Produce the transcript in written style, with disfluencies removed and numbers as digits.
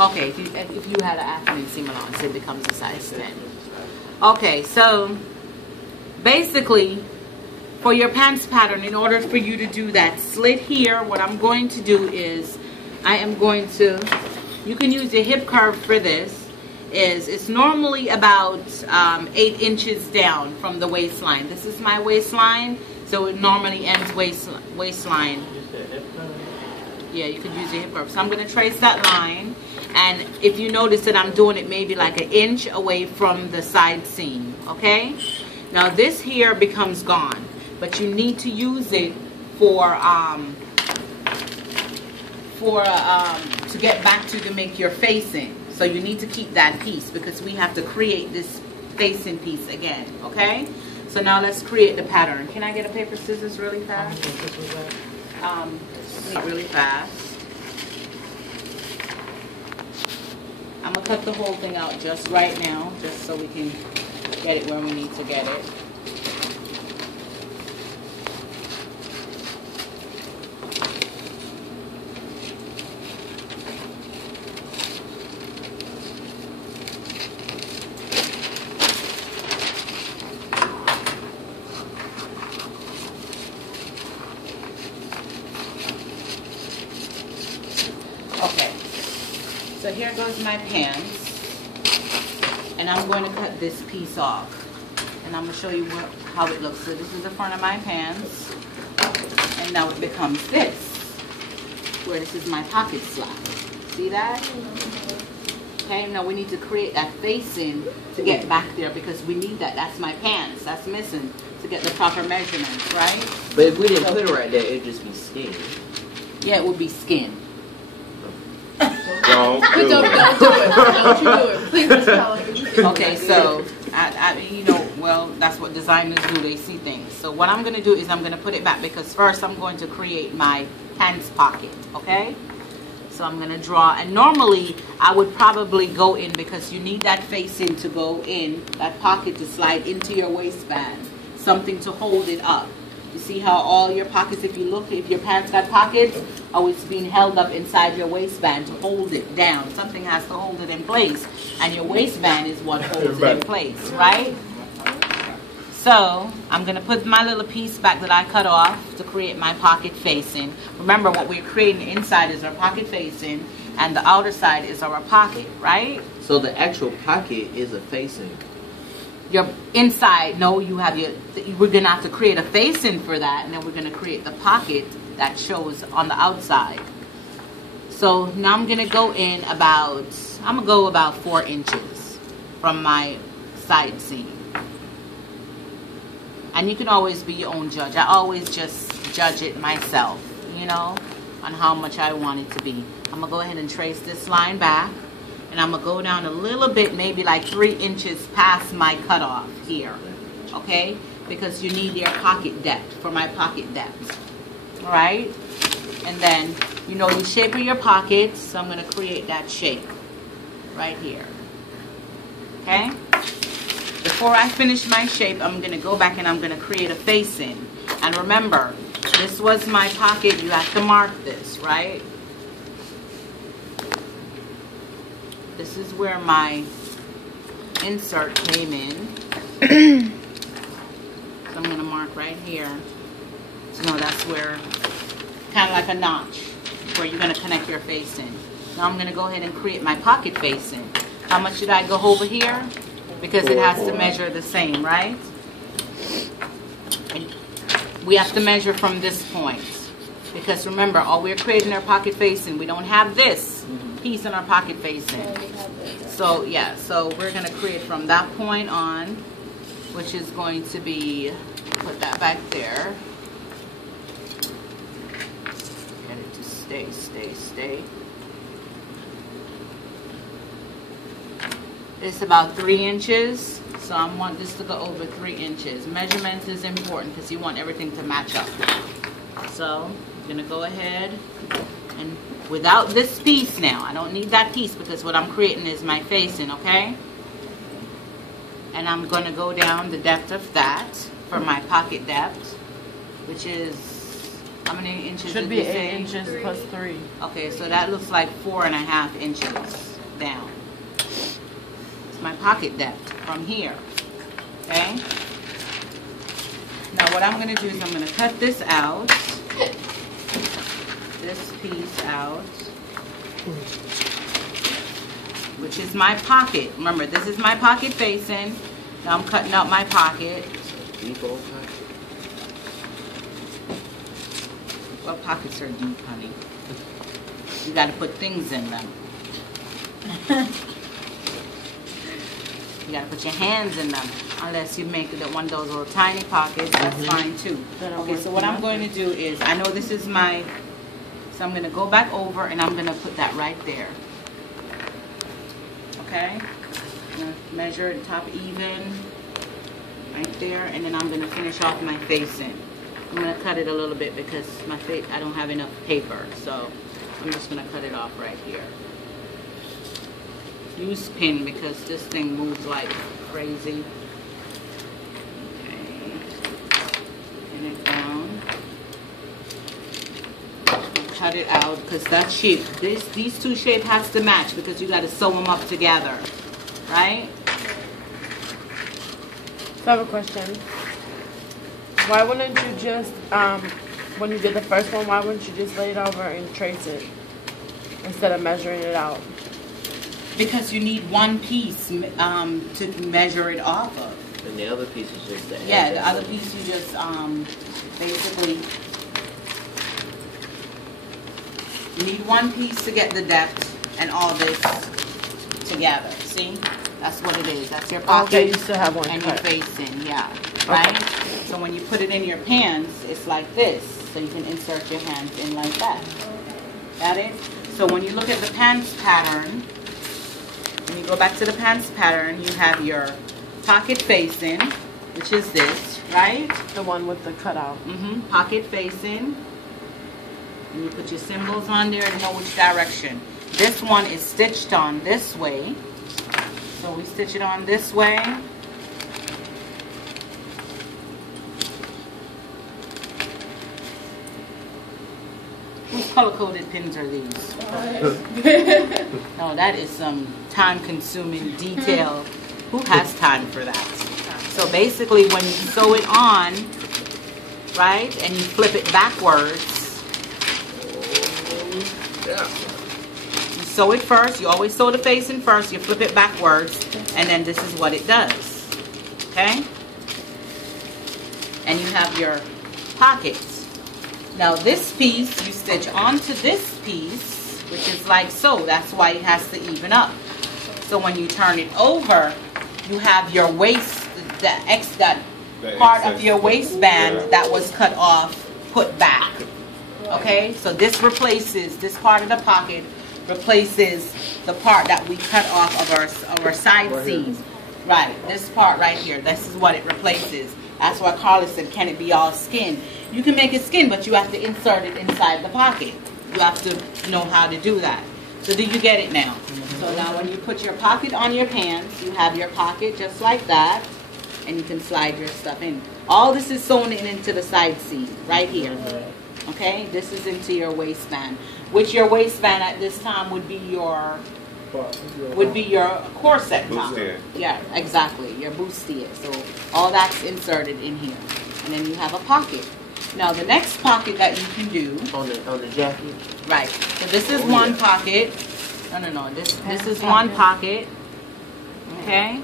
Okay, if you had an afternoon seam allowance, it becomes a size 10. Okay, so basically, for your pants pattern, in order for you to do that slit here, what I'm going to do is, I am going to, you can use your hip curve for this, it's normally about 8 inches down from the waistline. This is my waistline, so it normally ends waistline. Yeah, you could use your hip curve. So I'm going to trace that line, and if you notice that I'm doing it maybe like 1 inch away from the side seam, okay? Now this here becomes gone, but you need to use it to get back to make your facing. So you need to keep that piece because we have to create this facing piece again, okay? So now let's create the pattern. Can I get a paper scissors really fast? Really fast. I'm gonna cut the whole thing out just right now, just so we can get it where we need to get it. Okay, so here goes my pants, and I'm going to cut this piece off, and I'm going to show you how it looks. So this is the front of my pants, and now it becomes this, where this is my pocket slap. See that? Okay, now we need to create that facing to get back there because we need that. That's my pants. That's missing to get the proper measurements, right? But if we didn't put it right there, it'd just be skin. Yeah, it would be skin. Don't do it. Don't you do it. Please just tell her. Okay, so, you know, well, that's what designers do. They see things. So what I'm going to do is I'm going to put it back because first I'm going to create my pants pocket, okay? So I'm going to draw, and normally I would probably go in because you need that facing to go in, that pocket to slide into your waistband, something to hold it up. You see how all your pockets, if you look, if your pants got pockets, oh, it's being held up inside your waistband to hold it down. Something has to hold it in place, and your waistband is what holds it in place, right? So I'm going to put my little piece back that I cut off to create my pocket facing. Remember, what we're creating inside is our pocket facing, and the outer side is our pocket, right? So the actual pocket is a facing. Your inside, no, you have your, we're going to have to create a facing for that, and then we're going to create the pocket that shows on the outside. So now I'm going to go in about, I'm going to go about 4 inches from my side seam. And you can always be your own judge. I always just judge it myself, you know, on how much I want it to be. I'm going to go ahead and trace this line back. And I'm going to go down a little bit, maybe like 3 inches past my cutoff here, okay? Because you need your pocket depth for my pocket depth, all right? And then, you know the shape of your pocket, so I'm going to create that shape right here, okay? Before I finish my shape, I'm going to go back and I'm going to create a facing. And remember, this was my pocket. You have to mark this, right? This is where my insert came in. So I'm going to mark right here. So no, that's where, kind of like a notch, where you're going to connect your facing. Now I'm going to go ahead and create my pocket facing. How much did I go over here? Because it has to measure the same, right? And we have to measure from this point. Because remember, all we're creating our pocket facing, we don't have this piece in our pocket facing. So yeah, so we're going to create from that point on, which is going to be, put that back there. Get it to stay. It's about 3 inches, so I want this to go over 3 inches. Measurements is important because you want everything to match up. So I'm going to go ahead and without this piece now, I don't need that piece because what I'm creating is my facing, okay? And I'm going to go down the depth of that for my pocket depth, which is, how many inches Should did be you 8 say? inches plus 3. Okay, so that looks like 4.5 inches. down. It's my pocket depth from here. Okay? Now what I'm going to do is I'm going to cut this out. This piece out. Which is my pocket. Remember, this is my pocket facing. Now I'm cutting out my pocket. Deep old pocket. What pockets are deep, honey? You got to put things in them. You got to put your hands in them. Unless you make it one of those little tiny pockets, that's fine too. Okay, so what I'm going to do is, I know this is my, so I'm going to go back over and I'm going to put that right there. Okay? I'm going to measure the top even, right there, and then I'm going to finish off my facing. I'm going to cut it a little bit because my face, I don't have enough paper, so I'm just going to cut it off right here. Use pin because this thing moves like crazy. Okay. Pin it down. Cut it out because that shape, these two shapes has to match because you got to sew them up together, right? So I have a question. Why wouldn't you just, when you did the first one, why wouldn't you just lay it over and trace it instead of measuring it out? Because you need one piece to measure it off of. And the other piece is just the edge. Yeah, the other piece you just basically, you need one piece to get the depth and all this together. See? That's what it is. That's your pocket. Okay, you still have one and cut. your facing, yeah. Right? So when you put it in your pants, it's like this. So you can insert your hands in like that. Got it? So when you look at the pants pattern, when you go back to the pants pattern, you have your pocket facing, which is this, right? The one with the cutout. Pocket facing. And you put your symbols on there and know which direction. This one is stitched on this way. So we stitch it on this way. Whose color-coded pins are these? No, that is some time-consuming detail. Who has time for that? So basically, when you sew it on, right, and you flip it backwards, you sew it first. You always sew the facing first. You flip it backwards, and then this is what it does. Okay? And you have your pockets. Now this piece, you stitch onto this piece, which is like so. That's why it has to even up. So when you turn it over, you have your waist, that part of your waistband that was cut off, put back. Okay? So this replaces, this part of the pocket replaces the part that we cut off of our side seams. Right, this part right here, this is what it replaces. That's why Carla said, can it be all skin? You can make it skin, but you have to insert it inside the pocket. You have to know how to do that. So do you get it now? So now when you put your pocket on your pants, you have your pocket just like that, and you can slide your stuff in. All this is sewn in into the side seam, right here. Okay, this is into your waistband. Which your waistband at this time would be your corset top. Yeah, exactly, your bustier. So all that's inserted in here, and then you have a pocket. Now the next pocket that you can do on the jacket. Right. So this is one pocket. No. This is one pocket. Okay.